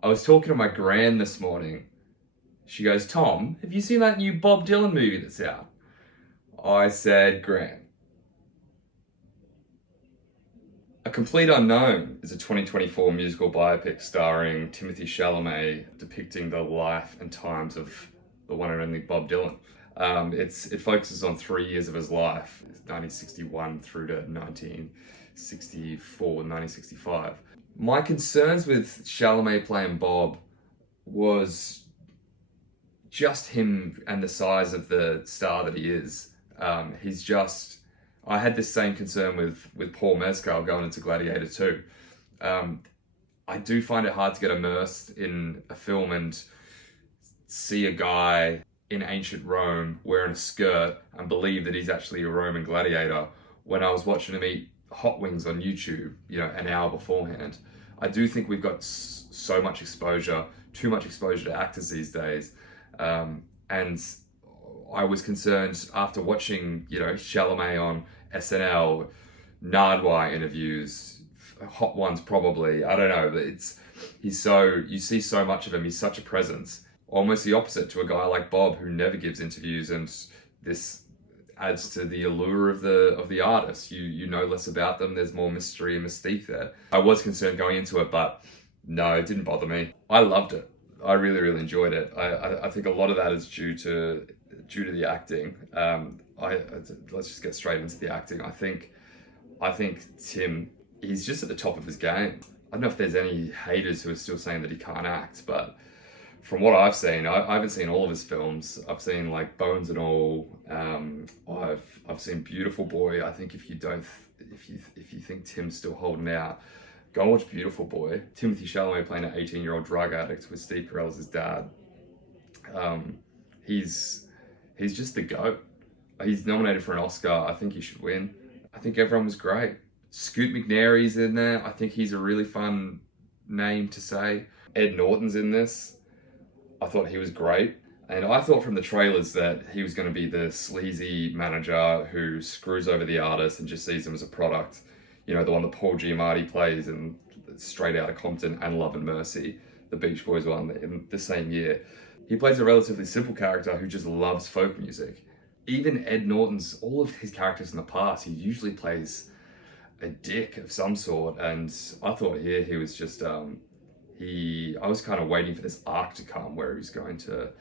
I was talking to my gran this morning. She goes, Tom, have you seen that new Bob Dylan movie that's out? I said, Gran, A Complete Unknown is a 2024 musical biopic starring Timothy Chalamet depicting the life and times of the one and only Bob Dylan. It focuses on 3 years of his life, 1961 through to 1964, 1965. My concerns with Chalamet playing Bob was just him and the size of the star that he is. He's just. I had this same concern with Paul Mescal going into Gladiator 2. I do find it hard to get immersed in a film and see a guy in ancient Rome wearing a skirt and believe that he's actually a Roman gladiator when I was watching him eat hot wings on YouTube, an hour beforehand. I do think we've got so much exposure, too much exposure to actors these days. And I was concerned after watching, Chalamet on SNL, Nardwuar interviews, Hot Ones probably, I don't know, but you see so much of him, he's such a presence. Almost the opposite to a guy like Bob who never gives interviews, and this adds to the allure of the artist. You know less about them, there's more mystery and mystique there. I was concerned going into it, but no, it didn't bother me. I loved it. I really, really enjoyed it. I think a lot of that is due to the acting. Let's just get straight into the acting. I think Tim, he's just at the top of his game. I don't know if there's any haters who are still saying that he can't act, but from what I've seen, I haven't seen all of his films. I've seen like Bones and All. I've seen Beautiful Boy. I think if you think Tim's still holding out, go and watch Beautiful Boy. Timothy Chalamet playing an 18-year-old drug addict with Steve Carell as his dad. He's just the GOAT. He's nominated for an Oscar. I think he should win. I think everyone was great. Scoot McNairy's in there. I think he's a really fun name to say. Ed Norton's in this. I thought he was great. And I thought from the trailers that he was going to be the sleazy manager who screws over the artist and just sees them as a product. The one that Paul Giamatti plays in Straight Outta Compton and Love and Mercy, the Beach Boys one in the same year. He plays a relatively simple character who just loves folk music. Even Ed Norton's, all of his characters in the past, he usually plays a dick of some sort. And I thought here he was just, I was kind of waiting for this arc to come where he's going to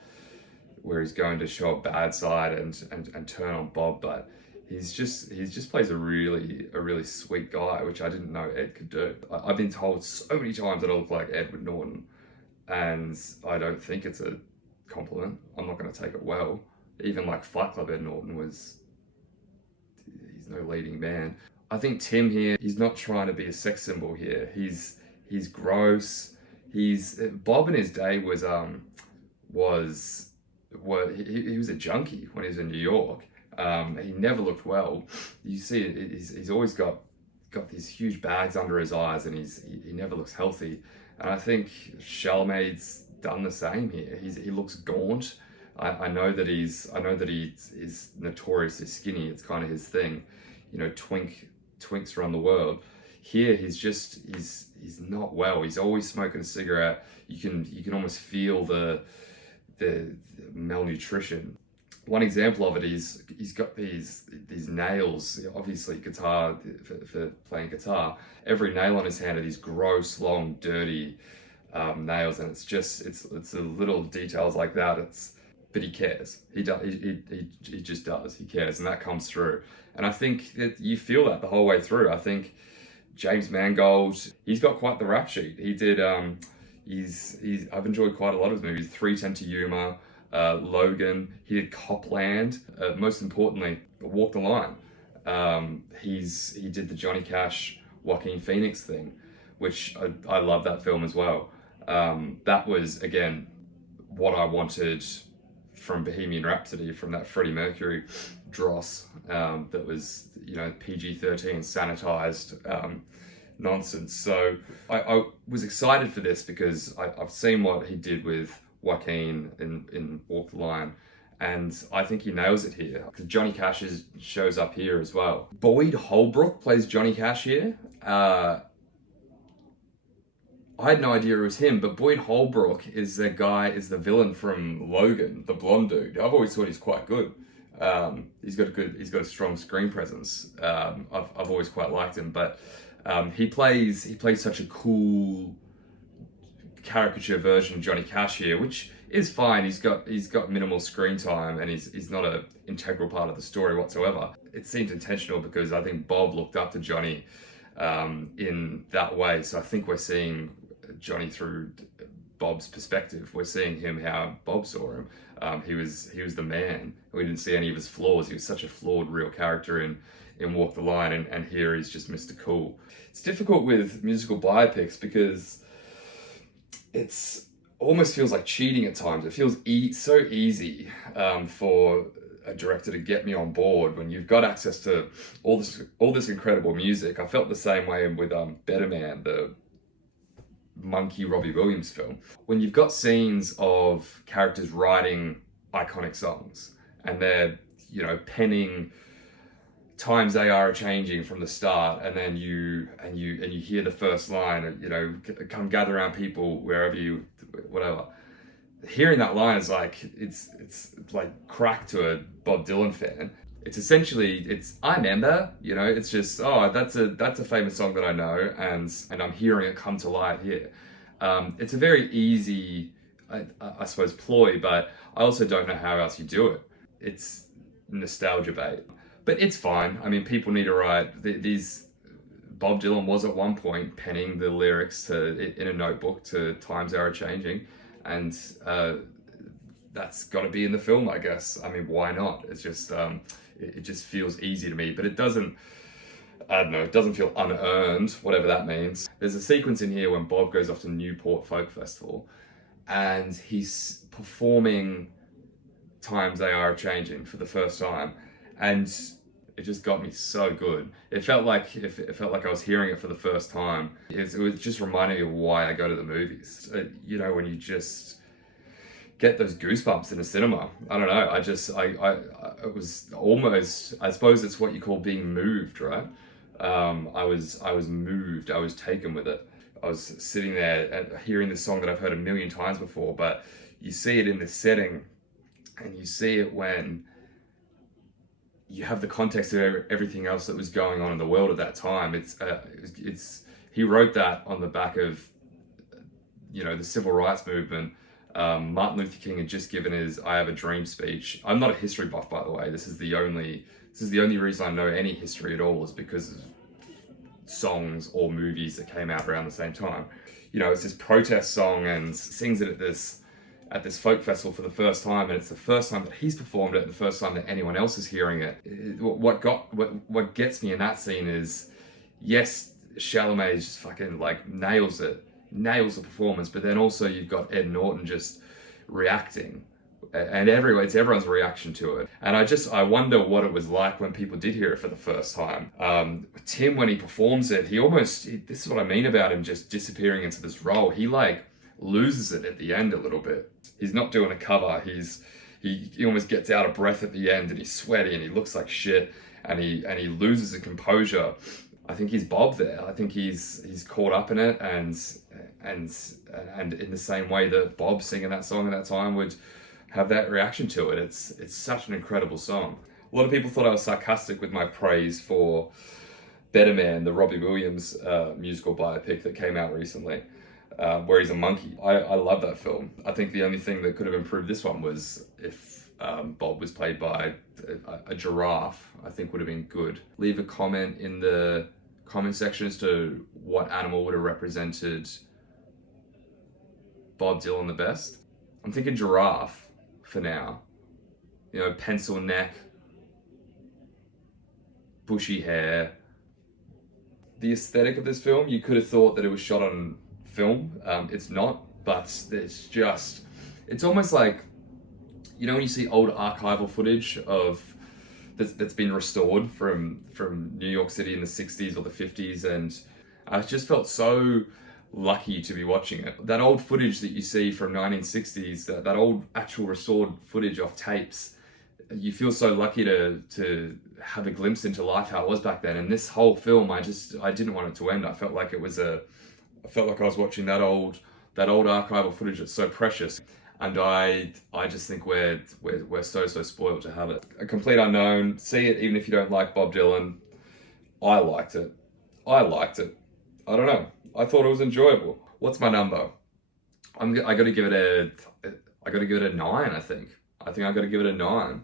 show a bad side and turn on Bob, but he's just plays a really sweet guy, which I didn't know Ed could do. I've been told so many times that I look like Edward Norton, and I don't think it's a compliment. I'm not going to take it well. Even like Fight Club Ed Norton he's no leading man. I think Tim here, he's not trying to be a sex symbol here. He's gross. Bob in his day was he was a junkie when he was in New York. He never looked well. You see it, he's always got these huge bags under his eyes, and he never looks healthy. And I think Chalamet's done the same here. He looks gaunt. I know that he is notoriously skinny. It's kind of his thing. Twinks run the world. Here he's not well. He's always smoking a cigarette. You can almost feel the malnutrition. One example of it is he's got these nails, obviously guitar, for playing guitar. Every nail on his hand are these gross, long, dirty nails, and it's the little details like that. But he cares. He just does. He cares, and that comes through. And I think that you feel that the whole way through. I think James Mangold, he's got quite the rap sheet. He did. I've enjoyed quite a lot of his movies. 3:10 to Yuma, Logan. He did Copland. Most importantly, Walk the Line. He did the Johnny Cash, Joaquin Phoenix thing, which I love that film as well. That was again what I wanted from Bohemian Rhapsody, from that Freddie Mercury dross that was PG-13 sanitized nonsense. So I was excited for this because I've seen what he did with Joaquin in Walk the Line, and I think he nails it here because Johnny Cash shows up here as well. Boyd Holbrook plays Johnny Cash here. I had no idea it was him, but Boyd Holbrook is the villain from Logan, the blonde dude. I've always thought he's quite good. He's got a strong screen presence. I've always quite liked him, but he plays such a cool caricature version of Johnny Cash here, which is fine. He's got minimal screen time, and he's not an integral part of the story whatsoever. It seems intentional because I think Bob looked up to Johnny in that way. So I think we're seeing Johnny through Bob's perspective. We're seeing him how Bob saw him. He was the man. We didn't see any of his flaws. He was such a flawed real character in Walk the Line, and here he's just Mr. Cool. It's difficult with musical biopics because it's almost feels like cheating at times. It feels so easy for a director to get me on board when you've got access to all this incredible music. I felt the same way with Better Man, the Monkey Robbie Williams film. When you've got scenes of characters writing iconic songs and they're, penning times they are changing from the start, and then you hear the first line, come gather around people wherever you, whatever. Hearing that line is like it's like crack to a Bob Dylan fan. It's essentially I remember, it's just that's a famous song that I know, and I'm hearing it come to life here. It's a very easy, I suppose, ploy, but I also don't know how else you do it. It's nostalgia bait. But it's fine. I mean, people need to write these. Bob Dylan was at one point penning the lyrics in a notebook to Times Are Changing, and that's got to be in the film, I guess. I mean, why not? It's just it just feels easy to me, but it doesn't. I don't know. It doesn't feel unearned, whatever that means. There's a sequence in here when Bob goes off to Newport Folk Festival, and he's performing Times They Are Changing for the first time, and it just got me so good. It felt like I was hearing it for the first time. It was just reminding me of why I go to the movies. When you just get those goosebumps in a cinema. I don't know. It was almost. I suppose it's what you call being moved, right? I was moved. I was taken with it. I was sitting there and hearing this song that I've heard a million times before, but you see it in this setting, and you see it when you have the context of everything else that was going on in the world at that time. He wrote that on the back of, the civil rights movement. Martin Luther King had just given his "I Have a Dream" speech. I'm not a history buff, by the way. This is the only reason I know any history at all, is because of songs or movies that came out around the same time. It's this protest song, and sings it at this folk festival for the first time, and it's the first time that he's performed it, and the first time that anyone else is hearing it. What gets me in that scene is, yes, Chalamet just fucking nails the performance, but then also you've got Ed Norton just reacting, and it's everyone's reaction to it. And I wonder what it was like when people did hear it for the first time. Tim, when he performs it, this is what I mean about him just disappearing into this role. He loses it at the end a little bit. He's not doing a cover. He almost gets out of breath at the end, and he's sweaty, and he looks like shit, and he loses his composure. I think he's Bob there. I think he's caught up in it, and in the same way that Bob singing that song at that time would have that reaction to it. It's such an incredible song. A lot of people thought I was sarcastic with my praise for Better Man, the Robbie Williams musical biopic that came out recently. Where he's a monkey. I love that film. I think the only thing that could have improved this one was if Bob was played by a giraffe. I think would have been good. Leave a comment in the comment section as to what animal would have represented Bob Dylan the best. I'm thinking giraffe for now. Pencil neck, bushy hair. The aesthetic of this film, you could have thought that it was shot on film. It's not, but it's almost like, when you see old archival footage that's been restored from New York City in the 60s or the 50s, and I just felt so lucky to be watching it. That old footage that you see from 1960s, that old actual restored footage off tapes, you feel so lucky to have a glimpse into life, how it was back then. And this whole film, I didn't want it to end. I felt like it was a I felt like I was watching that old archival footage that's so precious. And I just think we're so spoiled to have it. A Complete Unknown, see it even if you don't like Bob Dylan. I liked it. I liked it. I don't know. I thought it was enjoyable. What's my number? I got to give it a 9. I think I got to give it a 9.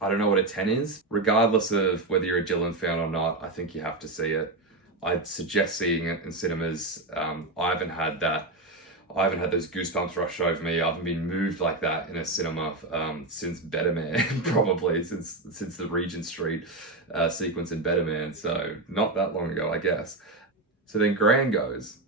I don't know what a 10 is. Regardless of whether you're a Dylan fan or not, I think you have to see it. I'd suggest seeing it in cinemas. I haven't had those goosebumps rush over me. I haven't been moved like that in a cinema since Better Man, probably since the Regent Street sequence in Better Man. So not that long ago, I guess. So then Gran goes,